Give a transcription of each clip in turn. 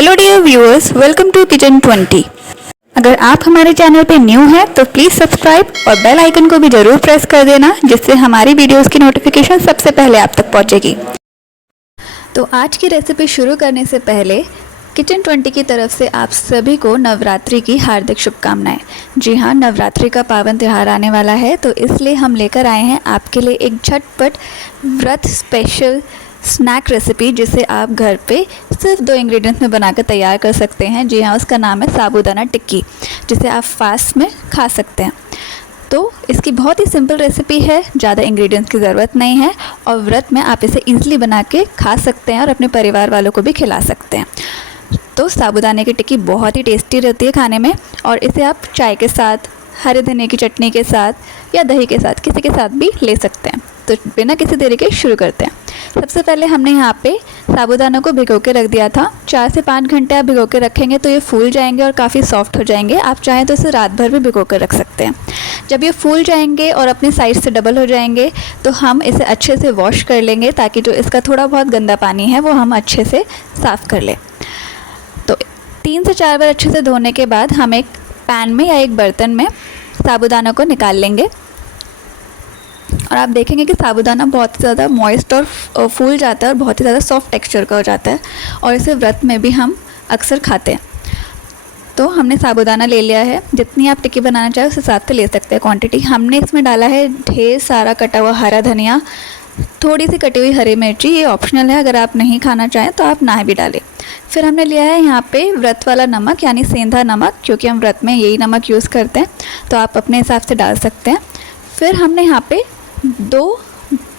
Hello dear viewers, welcome to kitchen 20। अगर आप हमारे चैनल पे न्यू हैं तो प्लीज़ सब्सक्राइब और बेल आइकन को भी ज़रूर प्रेस कर देना, जिससे हमारी वीडियोस की नोटिफिकेशन सबसे पहले आप तक पहुंचेगी। तो आज की रेसिपी शुरू करने से पहले किचन 20 की तरफ से आप सभी को नवरात्रि की हार्दिक शुभकामनाएं। जी हाँ, नवरात्रि का पावन त्यौहार आने वाला है, तो इसलिए हम लेकर आए हैं आपके लिए एक झटपट व्रत स्पेशल स्नैक रेसिपी, जिसे आप घर पे सिर्फ 2 इंग्रेडिएंट्स में बनाकर तैयार कर सकते हैं। जी हाँ, उसका नाम है साबूदाना टिक्की, जिसे आप फास्ट में खा सकते हैं। तो इसकी बहुत ही सिंपल रेसिपी है, ज़्यादा इंग्रेडिएंट्स की ज़रूरत नहीं है और व्रत में आप इसे ईज़िली बना के खा सकते हैं और अपने परिवार वालों को भी खिला सकते हैं। तो साबूदाने की टिक्की बहुत ही टेस्टी रहती है खाने में, और इसे आप चाय के साथ, हरे धनिया की चटनी के साथ या दही के साथ, किसी के साथ भी ले सकते हैं। तो बिना किसी देरी के शुरू करते हैं। सबसे पहले हमने यहाँ पे साबूदाना को भिगो के रख दिया था। 4 से 5 घंटे आप भिगो के रखेंगे तो ये फूल जाएंगे और काफ़ी सॉफ्ट हो जाएंगे। आप चाहें तो इसे रात भर भी भिगो कर रख सकते हैं। जब ये फूल जाएंगे और अपने साइज़ से डबल हो जाएंगे तो हम इसे अच्छे से वॉश कर लेंगे, ताकि जो इसका थोड़ा बहुत गंदा पानी है वो हम अच्छे से साफ़ कर लें। तो 3 से 4 बार अच्छे से धोने के बाद हम एक पैन में या एक बर्तन में साबूदाना को निकाल लेंगे, और आप देखेंगे कि साबूदाना बहुत ज़्यादा मॉइस्ट और फूल जाता है और बहुत ही ज़्यादा सॉफ्ट टेक्सचर का हो जाता है, और इसे व्रत में भी हम अक्सर खाते हैं। तो हमने साबूदाना ले लिया है। जितनी आप टिक्की बनाना चाहें उस हिसाब से ले सकते हैं क्वांटिटी। हमने इसमें डाला है ढेर सारा कटा हुआ हरा धनिया, थोड़ी सी कटी हुई हरी मिर्ची। ये ऑप्शनल है, अगर आप नहीं खाना चाहें तो आप ना भी डालें। फिर हमने लिया है यहाँ पे व्रत वाला नमक, यानी सेंधा नमक, क्योंकि हम व्रत में यही नमक यूज़ करते हैं, तो आप अपने हिसाब से डाल सकते हैं। फिर हमने यहाँ पे 2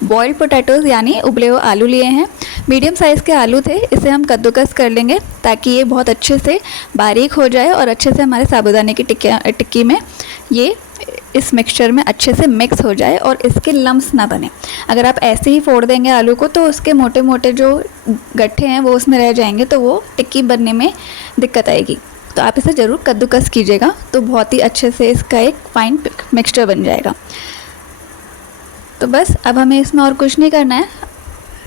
बॉइल्ड पोटैटोज़ यानी उबले हुए आलू लिए हैं। मीडियम साइज़ के आलू थे। इसे हम कद्दूकस कर लेंगे ताकि ये बहुत अच्छे से बारीक हो जाए और अच्छे से हमारे साबूदाने की टिक्की में ये इस मिक्सचर में अच्छे से मिक्स हो जाए और इसके लम्स ना बने। अगर आप ऐसे ही फोड़ देंगे आलू को तो उसके मोटे मोटे जो गट्ठे हैं वो उसमें रह जाएंगे, तो वो टिक्की बनने में दिक्कत आएगी। तो आप इसे ज़रूर कद्दूकस कीजिएगा, तो बहुत ही अच्छे से इसका एक फाइन मिक्सचर बन जाएगा। तो बस अब हमें इसमें और कुछ नहीं करना है।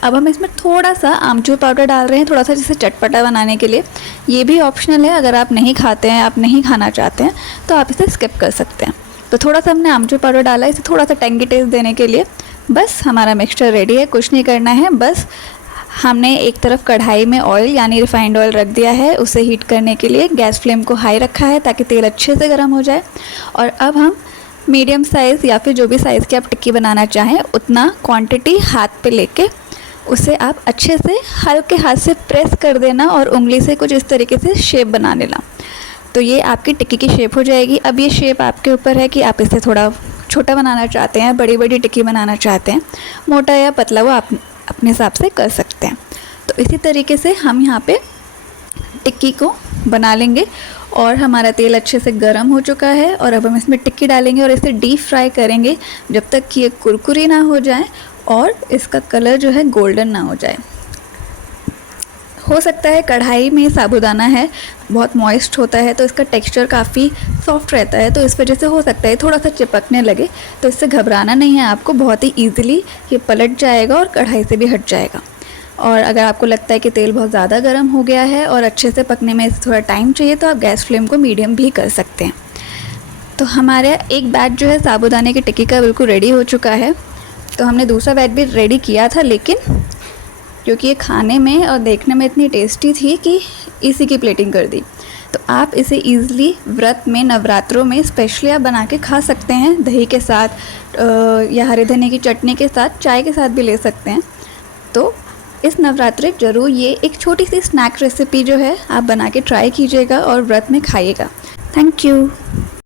अब हम इसमें थोड़ा सा आमचूर पाउडर डाल रहे हैं, थोड़ा सा जिसे चटपटा बनाने के लिए। ये भी ऑप्शनल है, अगर आप नहीं खाते हैं, आप नहीं खाना चाहते हैं तो आप इसे स्किप कर सकते हैं। तो थोड़ा सा हमने आमचूर पाउडर डाला, इसे थोड़ा सा टेंगी टेस्ट देने के लिए। बस हमारा मिक्सचर रेडी है, कुछ नहीं करना है। बस हमने एक तरफ कढ़ाई में ऑयल यानी रिफाइंड ऑयल रख दिया है, उसे हीट करने के लिए गैस फ्लेम को हाई रखा है ताकि तेल अच्छे से गर्म हो जाए। और अब हम मीडियम साइज़ या फिर जो भी साइज़ की आप टिक्की बनाना चाहें उतना क्वांटिटी हाथ पे लेके उसे आप अच्छे से हल्के हाथ से प्रेस कर देना और उंगली से कुछ इस तरीके से शेप बना लेना। तो ये आपकी टिक्की की शेप हो जाएगी। अब ये शेप आपके ऊपर है कि आप इसे थोड़ा छोटा बनाना चाहते हैं, बड़ी बड़ी टिक्की बनाना चाहते हैं, मोटा या पतला, वो आप अपने हिसाब से कर सकते हैं। तो इसी तरीके से हम यहाँ पे टिक्की को बना लेंगे। और हमारा तेल अच्छे से गर्म हो चुका है, और अब हम इसमें टिक्की डालेंगे और इसे डीप फ्राई करेंगे जब तक कि ये कुरकुरी ना हो जाए और इसका कलर जो है गोल्डन ना हो जाए। हो सकता है कढ़ाई में साबूदाना है, बहुत मॉइस्ट होता है, तो इसका टेक्सचर काफ़ी सॉफ्ट रहता है, तो इस वजह से हो सकता है थोड़ा सा चिपकने लगे। तो इससे घबराना नहीं है आपको, बहुत ही ईजिली ये पलट जाएगा और कढ़ाई से भी हट जाएगा। और अगर आपको लगता है कि तेल बहुत ज़्यादा गर्म हो गया है और अच्छे से पकने में थोड़ा टाइम चाहिए, तो आप गैस फ्लेम को मीडियम भी कर सकते हैं। तो हमारे एक बैच जो है साबूदाने की टिक्की का बिल्कुल रेडी हो चुका है। तो हमने दूसरा बैच भी रेडी किया था, लेकिन क्योंकि ये खाने में और देखने में इतनी टेस्टी थी कि इसी की प्लेटिंग कर दी। तो आप इसे ईज़िली व्रत में, नवरात्रों में स्पेशली आप बना के खा सकते हैं, दही के साथ या हरे धनिया की चटनी के साथ, चाय के साथ भी ले सकते हैं। तो इस नवरात्रि ज़रूर ये एक छोटी सी स्नैक रेसिपी जो है आप बना के ट्राई कीजिएगा और व्रत में खाइएगा। Thank you.